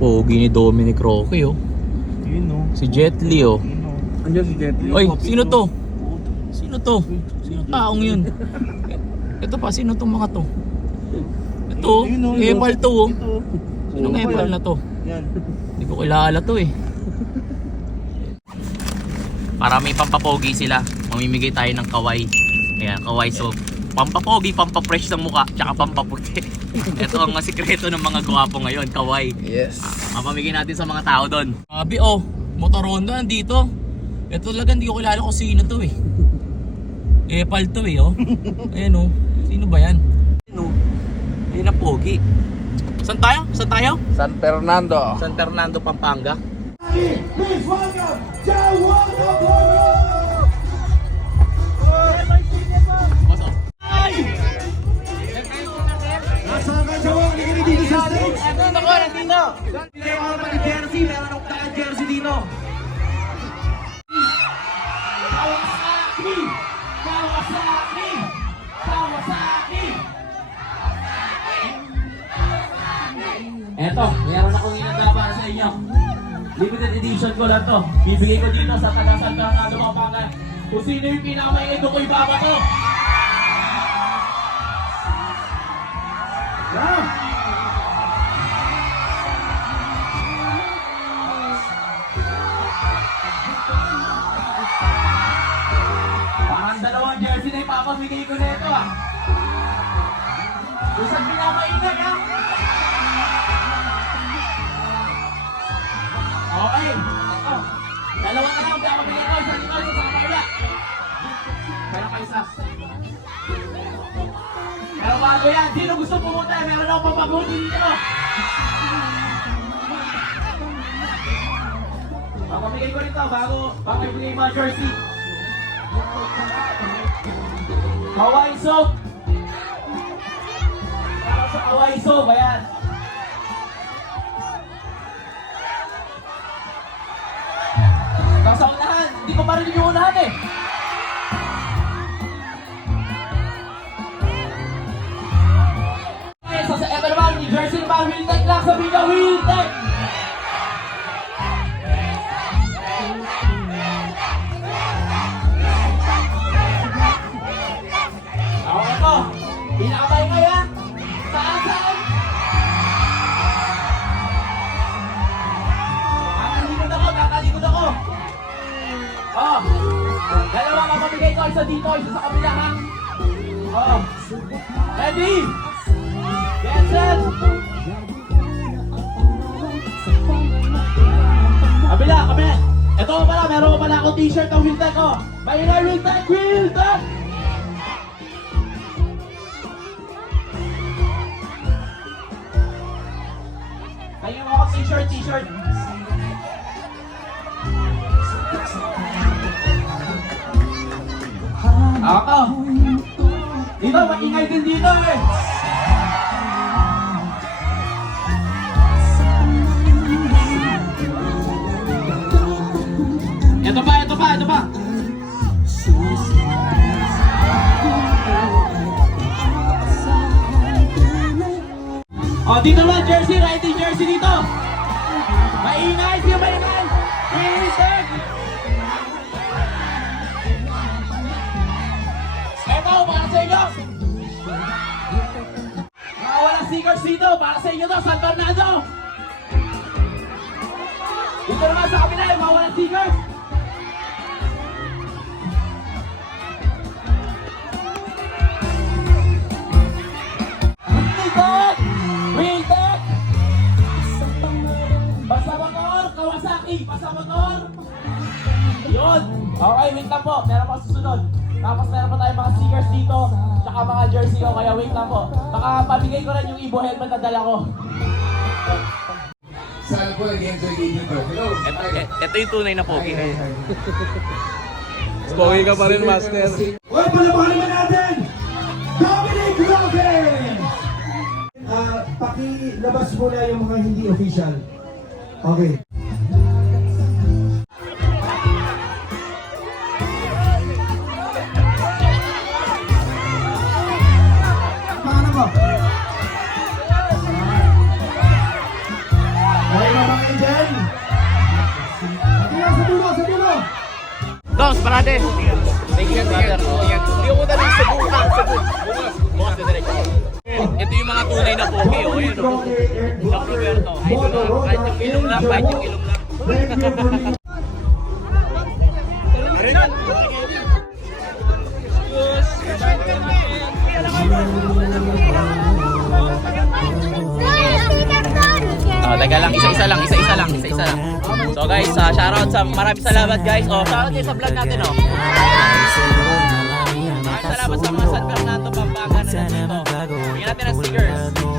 Pogi ni Dominic Roque oh. Yun no. Si Jet Li oh. No. Andiyan si Jet. Oy, sino to? Sino to? Sino taong yun? Ito pa, sino tong mga to? Ito, oh. Epal to oh. Ito. Sinong Epal na to? Yan. Hindi ko kilala to eh. Para may pampapogi sila, mamimigay tayo ng kaway. Ayan, kaway so pampapogi, pampapresh ng muka, tsaka pampaputi. Ito ang mga sikreto ng mga gwapo ngayon, kaway. Yes. Mapamigay natin sa mga tao doon. Sabi oh, motor Honda nandito. Ito talaga hindi ko kilala kung sino to eh. Epal to eh oh. Ayan oh. Sino ba yan? Ano? Ayun na pogi. Saan tayo? Saan tayo? San Fernando. San Fernando, Pampanga. Please welcome John Walker nandito. Bigay ko naman ng jersey. Meron akong dalang jersey dito. Kawasaki! Kawasaki! Kawasaki! Eto, meron akong inagawa sa inyo. Limited edition ko lang to. Bibigay ko dito sa taga San Fernando, Pampanga. Kung sino yung pinakamaingay ko ibaba to. Yeah. Jersey na ipapamigay ko nito ah. Isang pinamaingay ah. Okay. Ito. Dalawa na lang pinapamigay ko. Isang dito, isa sa kabila. Pero pa isa. Pero bago yan, sino gusto pumunta? Meron akong papabuti dito. Papamigay ko rin to bago, bago ibigay mga jersey. Hawaii soap. Para sa Hawaii soap, ayan. Nasa unahan, hindi ko marinig yung unahan eh. Dito, isa sa kabila ha! Oh, ready? Get set! Kabila, kabila! Ito pala, meron pa pala ako t-shirt ng Wiltec ko! Maingay Wiltec! Wiltec! Ayun ako t-shirt, t-shirt. Ako. Dito, maingay din dito eh. Ito pa, ito pa, ito pa. Oh, dito naman, jersey, riding jersey dito. Maingay, siya maingay. Wilson! Eto, stickers dito, para sa inyo to, San Fernando. Dito naman sa kabila, yung mga walang stickers. Kawasaki, basta motor. Yun. Okay, wait lang po. Meron pa susunod. Tapos meron pa tayong mga stickers dito. Tsaka mga jersey ko. Kaya wait lang po. Baka pamigay ko rin yung Ibo helmet na dala ko. Sana po nag-enjoy kayo dito. Hello! Ito, ito yung tunay na pogi. Pogi ka pa rin, Master. Uy, palabahan naman natin! Dominic Roque! Ah, pakilabas muna yung mga hindi official. Okay. Parade. Thank you, brother. Hindi ko punta ng Cebu. ah, Cebu. Bukas. Na diretso. Ito yung mga tunay na pogi. Oh, yun. oh. Doc Roberto. Idol ah. Kahit yung ilong lang, kahit yung ilong lang. Oh, teka lang, isa-isa lang, isa-isa lang, isa-isa lang. So guys, uh, shoutout sa maraming salamat guys. Oh, shoutout din sa vlog natin oh. Salamat sa mga San Fernando Pampanga na nandito. Bigyan natin ng stickers.